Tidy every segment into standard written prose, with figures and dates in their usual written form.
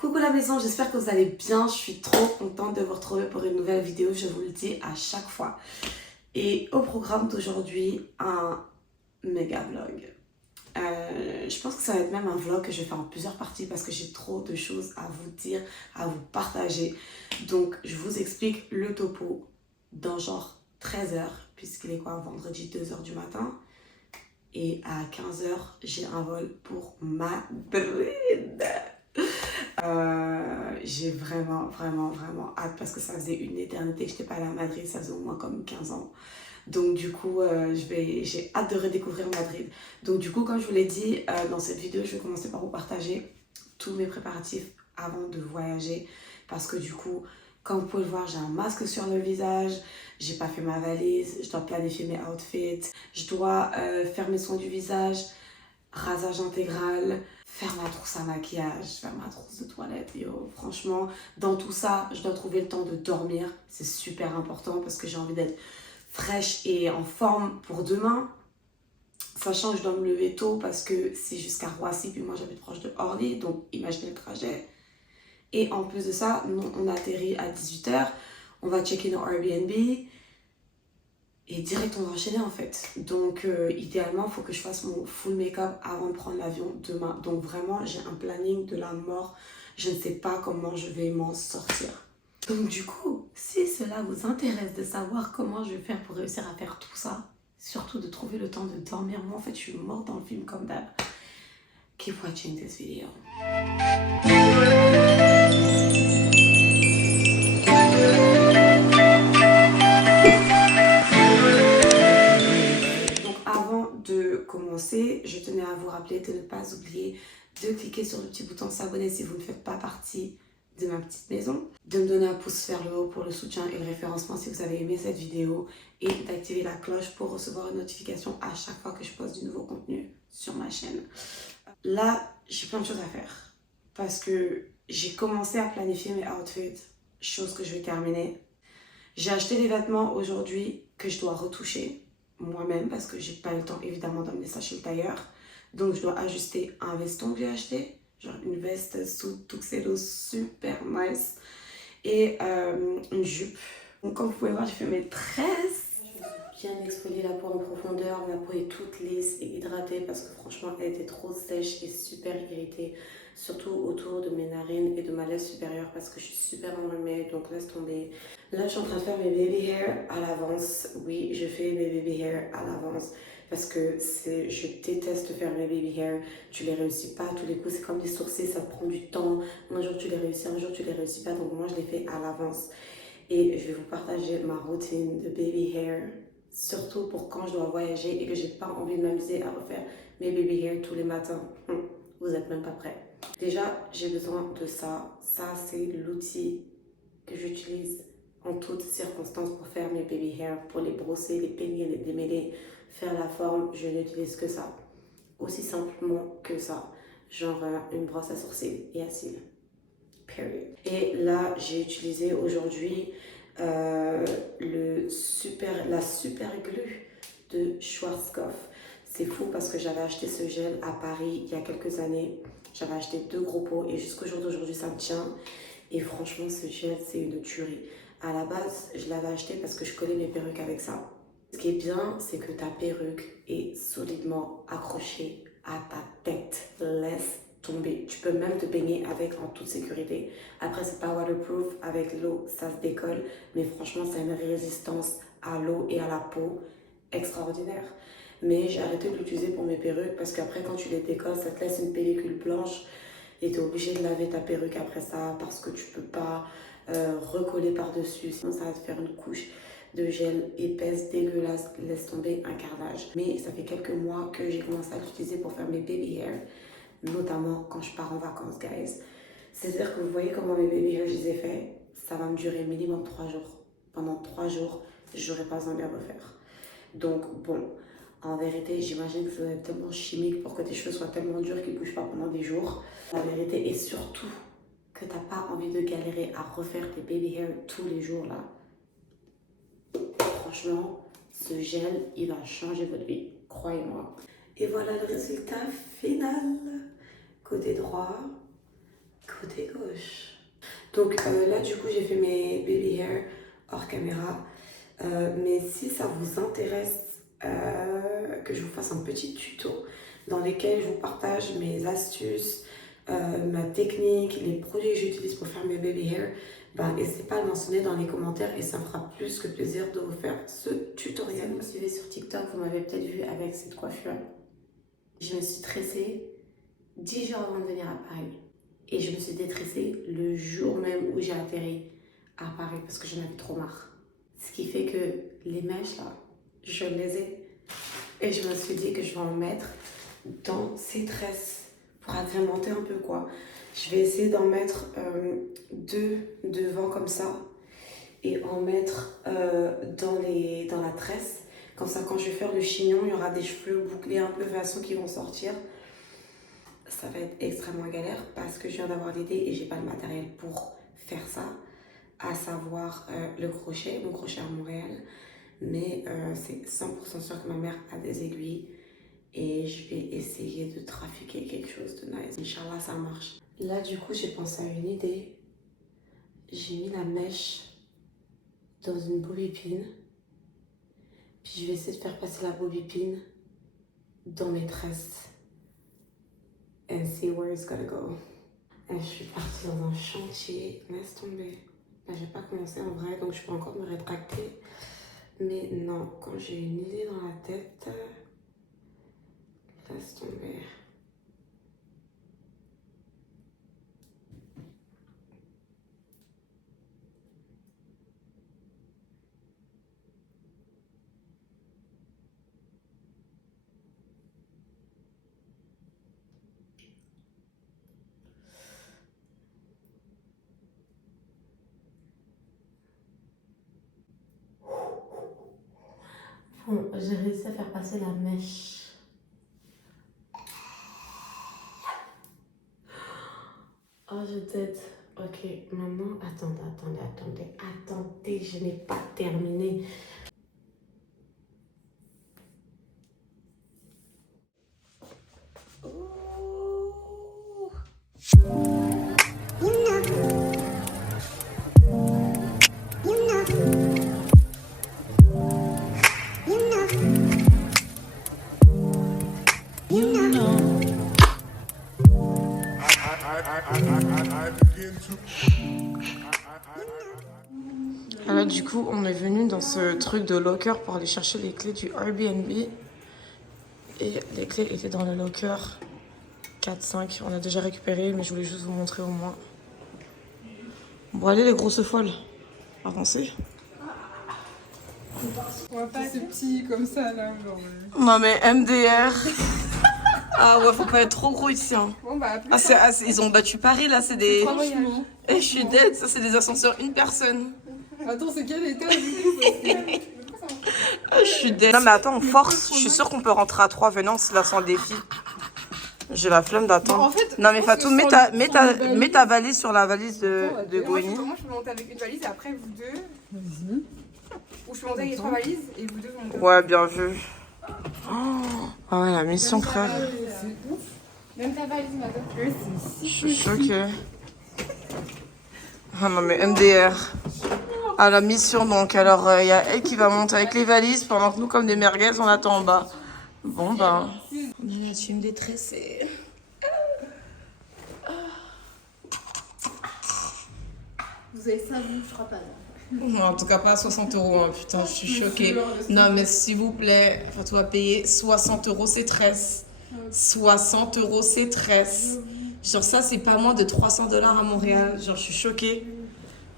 Coucou la maison, j'espère que vous allez bien. Je suis trop contente de vous retrouver pour une nouvelle vidéo, je vous le dis à chaque fois. Et au programme d'aujourd'hui, un méga vlog. Je pense que ça va être même un vlog que je vais faire en plusieurs parties parce que j'ai trop de choses à vous dire, à vous partager. Donc je vous explique le topo dans genre 13 heures, puisqu'il est quoi, vendredi 2 heures du matin. Et à 15 heures, j'ai un vol pour Madrid. J'ai vraiment hâte parce que ça faisait une éternité que je n'étais pas allée à Madrid, ça faisait au moins comme 15 ans. Donc du coup, j'ai hâte de redécouvrir Madrid. Donc du coup, comme je vous l'ai dit, dans cette vidéo, je vais commencer par vous partager tous mes préparatifs avant de voyager. Parce que du coup, comme vous pouvez le voir, j'ai un masque sur le visage, j'ai pas fait ma valise, je dois planifier mes outfits, je dois faire mes soins du visage, rasage intégral, faire ma trousse à maquillage, faire ma trousse de toilette. Yo, franchement, dans tout ça, je dois trouver le temps de dormir. C'est super important parce que j'ai envie d'être fraîche et en forme pour demain. Sachant que je dois me lever tôt parce que c'est jusqu'à Roissy, puis moi j'habite proche de Orly, donc imaginez le trajet. Et en plus de ça, nous, on atterrit à 18 h, on va checker nos Airbnb. Et direct, on va enchaîner en fait. Donc, idéalement, il faut que je fasse mon full make-up avant de prendre l'avion demain. Donc, vraiment, j'ai un planning de la mort. Je ne sais pas comment je vais m'en sortir. Donc, du coup, si cela vous intéresse de savoir comment je vais faire pour réussir à faire tout ça, surtout de trouver le temps de dormir, moi, en fait, je suis morte dans le film comme d'hab. Keep watching this video. Avant de commencer, je tenais à vous rappeler de ne pas oublier de cliquer sur le petit bouton s'abonner si vous ne faites pas partie de ma petite maison, de me donner un pouce vers le haut pour le soutien et le référencement si vous avez aimé cette vidéo et d'activer la cloche pour recevoir une notification à chaque fois que je poste du nouveau contenu sur ma chaîne. Là, j'ai plein de choses à faire parce que j'ai commencé à planifier mes outfits, chose que je vais terminer. J'ai acheté des vêtements aujourd'hui que je dois retoucher moi-même parce que j'ai pas le temps évidemment d'emmener ça chez le tailleur. Donc je dois ajuster un veston que j'ai acheté, genre une veste sous tuxedo super nice et une jupe. Donc comme vous pouvez voir, j'ai fait mes tresses. Je vais bien exfolier la peau en profondeur, ma peau est toute lisse et hydratée parce que franchement elle était trop sèche et super irritée. Surtout autour de mes narines et de ma lèvre supérieure parce que je suis super enrhumée, donc laisse tomber. Là, je suis en train de faire mes baby hair à l'avance. Oui, je fais mes baby hair à l'avance parce que je déteste faire mes baby hair. Tu les réussis pas à tous les coups. C'est comme des sourcils, ça te prend du temps. Un jour, tu les réussis, un jour, tu les réussis pas. Donc, moi, je les fais à l'avance. Et je vais vous partager ma routine de baby hair, surtout pour quand je dois voyager et que j'ai pas envie de m'amuser à refaire mes baby hair tous les matins. Vous êtes même pas prêts. Déjà, j'ai besoin de ça. Ça, c'est l'outil que j'utilise en toutes circonstances pour faire mes baby hair, pour les brosser, les peigner, les démêler, faire la forme. Je n'utilise que ça. Aussi simplement que ça. Genre une brosse à sourcils et à cils. Period. Et là, j'ai utilisé aujourd'hui la super glue de Schwarzkopf. C'est fou parce que j'avais acheté ce gel à Paris il y a quelques années. J'avais acheté 2 gros pots et jusqu'au jour d'aujourd'hui, ça me tient. Et franchement, ce gel, c'est une tuerie. À la base, je l'avais acheté parce que je collais mes perruques avec ça. Ce qui est bien, c'est que ta perruque est solidement accrochée à ta tête. Laisse tomber. Tu peux même te baigner avec en toute sécurité. Après, c'est pas waterproof. Avec l'eau, ça se décolle. Mais franchement, ça a une résistance à l'eau et à la peau extraordinaire. Mais j'ai arrêté de l'utiliser pour mes perruques parce qu'après, quand tu les décolles, ça te laisse une pellicule blanche. Et tu es obligé de laver ta perruque après ça parce que tu peux pas recoller par-dessus. Sinon, ça va te faire une couche de gel épaisse, dégueulasse, laisse tomber un carnage. Mais ça fait quelques mois que j'ai commencé à l'utiliser pour faire mes baby hair, notamment quand je pars en vacances, guys. C'est-à-dire que vous voyez comment mes baby hair, je les ai fait, ça va me durer minimum 3 jours. Pendant 3 jours, j'aurai pas besoin de les refaire. Donc, bon, en vérité, j'imagine que ça doit être tellement chimique pour que tes cheveux soient tellement durs qu'ils ne bougent pas pendant des jours. La vérité est surtout que tu n'as pas envie de galérer à refaire tes baby hair tous les jours là. Franchement, ce gel, il va changer votre vie, croyez-moi. Et voilà le résultat final. Côté droit, Côté gauche. Donc là, du coup, j'ai fait mes baby hair hors caméra. Mais si ça vous intéresse que je vous fasse un petit tuto dans lequel je vous partage mes astuces, ma technique, les produits que j'utilise pour faire mes baby hair, ben, n'hésitez pas à le mentionner dans les commentaires et ça me fera plus que plaisir de vous faire ce tutoriel. Si vous me suivez sur TikTok, vous m'avez peut-être vu avec cette coiffure. Je me suis tressée 10 jours avant de venir à Paris. Et je me suis détressée le jour même où j'ai atterri à Paris parce que j'en avais trop marre. Ce qui fait que les mèches là, je les ai. Et je me suis dit que je vais en mettre dans ces tresses pour agrémenter un peu quoi. Je vais essayer d'en mettre 2 devant comme ça et en mettre dans la tresse. Comme ça, quand je vais faire le chignon, il y aura des cheveux bouclés un peu façon qui vont sortir. Ça va être extrêmement galère parce que je viens d'avoir l'idée et j'ai pas le matériel pour faire ça. À savoir le crochet, mon crochet à Montréal. Mais c'est 100% sûr que ma mère a des aiguilles et je vais essayer de trafiquer quelque chose de nice. Inch'Allah, ça marche. Là, du coup, j'ai pensé à une idée. J'ai mis la mèche dans une bobby pin. Puis je vais essayer de faire passer la bobby pin dans mes tresses. And see where it's gonna go. Et je suis partie dans un chantier. Laisse tomber. Là, j'ai pas commencé en vrai, donc je peux encore me rétracter. Mais non, quand j'ai une idée dans la tête, laisse tomber. Bon, j'ai réussi à faire passer la mèche. Oh, je tête. Ok, maintenant, attendez, je n'ai pas terminé. Oh. Alors du coup, on est venu dans ce truc de locker pour aller chercher les clés du Airbnb. Et les clés étaient dans le locker 4-5. On a déjà récupéré, mais je voulais juste vous montrer au moins. Bon, allez les grosses folles, avancez. On va pas ces petits comme ça là, genre. Non mais MDR. Ah ouais, faut pas être trop gros ici. Hein. Bon bah plus Ils ont battu Paris là, c'est des. franchement. Et je suis dead, ça c'est des ascenseurs une personne. Attends, c'est quel étage du coup parce que... Je suis dead. Non mais attends, on force. Je suis sûre qu'on peut rentrer à 3 venant si là sans défi. J'ai la flemme d'attendre. En fait, non mais Fatou, mets ta valise sur la valise de Goïni. Moi je peux monter avec une valise et après vous deux. Vas-y. Ou je peux monter avec les 3 valises et vous deux vous montez. Ouais, bien vu. Oh, ah ouais, la mission frère. C'est ouf. Même ta valise madame. Je suis choquée. Ah non mais MDR. Ah la mission donc, alors il y a elle qui va monter avec les valises pendant que nous comme des merguez on attend en bas. Bon ben, on est la team détressée. Vous avez ça vous, je crois pas. Non, en tout cas pas à 60 €, hein. Putain je suis choquée. Non mais s'il vous plaît, Fatou va payer 60 € ces tresses. 60 € ces tresses. Genre ça c'est pas moins de 300 $ à Montréal. Genre je suis choquée.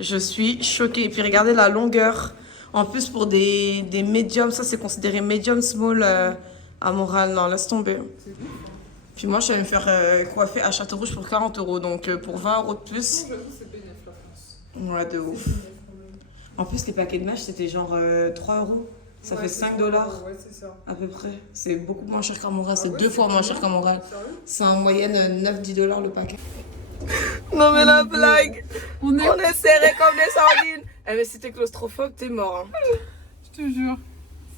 Je suis choquée. Et puis regardez la longueur. En plus pour des médiums, ça c'est considéré médium small à Montréal. Non, laisse tomber. Puis moi je suis allée me faire coiffer à Châteaurouge pour 40 €. Donc pour 20 € de plus. Ouais, de ouf. En plus les paquets de mèches c'était genre 3 €. Ça fait 5 $. Ouais, c'est ça. À peu près. C'est beaucoup moins cher qu'à Montréal. C'est 2 fois moins cher qu'à Montréal. C'est en moyenne 9-10 $ le paquet. Non mais la blague, on est serré comme des sardines. Eh mais si t'es claustrophobe, t'es mort. Hein. Je te jure,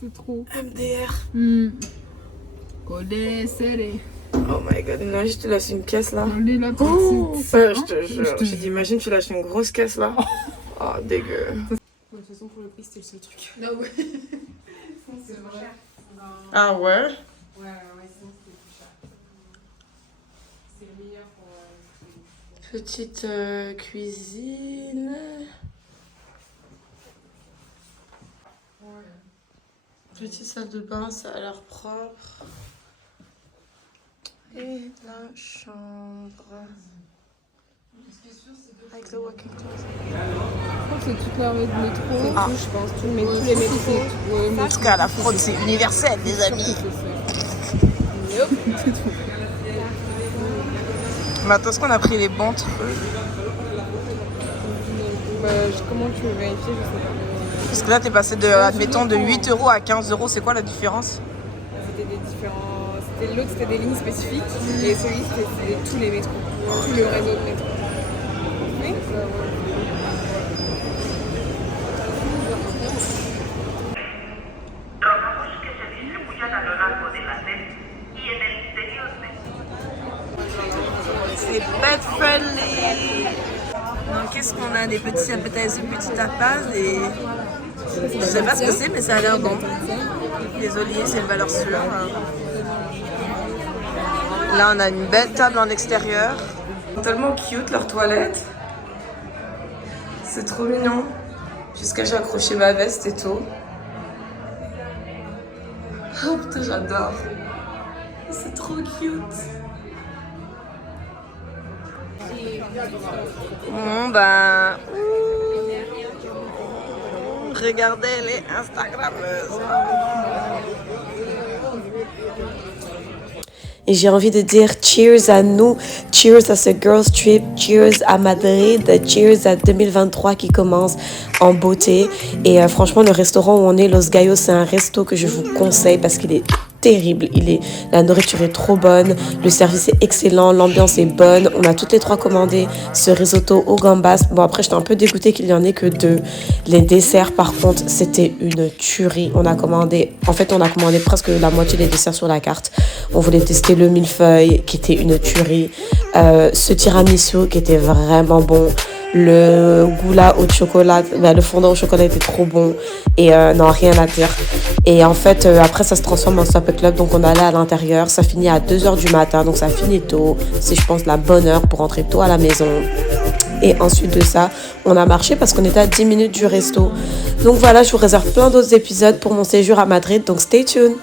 c'est trop. MDR. Collé, serré. Oh my god, imagine je te laisse une caisse là. Allez, la Oh, petite. ouais, je te jure. J'ai dit, imagine tu lâches une grosse caisse là. Oh, dégueu. De toute façon, pour le prix, c'était le seul truc. Non, ouais. C'est vrai. Ah ouais? Ouais, sinon c'était plus cher. C'est le meilleur pour. Petite cuisine. Petite salle de bain, ça a l'air propre. Et la chambre. Avec le walking closet. Je crois que c'est toute la rue de métro. Ah. Je pense, tous les métros. En tout cas, la fraude, c'est universel, les amis. Maintenant, est-ce qu'on a pris les bons trucs? Comment tu veux vérifier? Je sais pas. Parce que là, t'es passé de, admettons, de 8 € à 15 €. C'est quoi la différence? C'était des différents. L'autre, c'était des lignes spécifiques. Et celui, c'était tous les métros. Tout le réseau de métro. Oui, Rogamos que se distribuyan a lo largo de la red y en el interior de C'est pet friendly. Donc, qu'est-ce qu'on a? Des petits appetizers, petits tapas et... Je sais pas ce que c'est, mais ça a l'air bon. Désolé, c'est une valeur sûre. Là, on a une belle table en extérieur. Tellement cute leur toilette. C'est trop mignon. Jusqu'à j'ai accroché ma veste et tout. Oh putain, j'adore. C'est trop cute. Bon ben... Regardez les Instagrammeuses. Et j'ai envie de dire cheers à nous, cheers à ce girls trip, cheers à Madrid, cheers à 2023 qui commence en beauté. Et franchement, le restaurant où on est, Los Gallos, c'est un resto que je vous conseille parce qu'il est terrible. La nourriture est trop bonne, le service est excellent, l'ambiance est bonne. On a toutes les trois commandé ce risotto aux gambas. Bon, après, j'étais un peu dégoûtée qu'il n'y en ait que 2. Les desserts, par contre, c'était une tuerie. On a commandé presque la moitié des desserts sur la carte. On voulait tester le millefeuille, qui était une tuerie. Ce tiramisu, qui était vraiment bon. Le goula au chocolat, le fondant au chocolat était trop bon. Et non, rien à dire. Et en fait, après, ça se transforme en supper club. Donc, on allait à l'intérieur. Ça finit à 2h du matin. Donc, ça finit tôt. C'est, je pense, la bonne heure pour rentrer tôt à la maison. Et ensuite de ça, on a marché parce qu'on était à 10 minutes du resto. Donc, voilà, je vous réserve plein d'autres épisodes pour mon séjour à Madrid. Donc, stay tuned.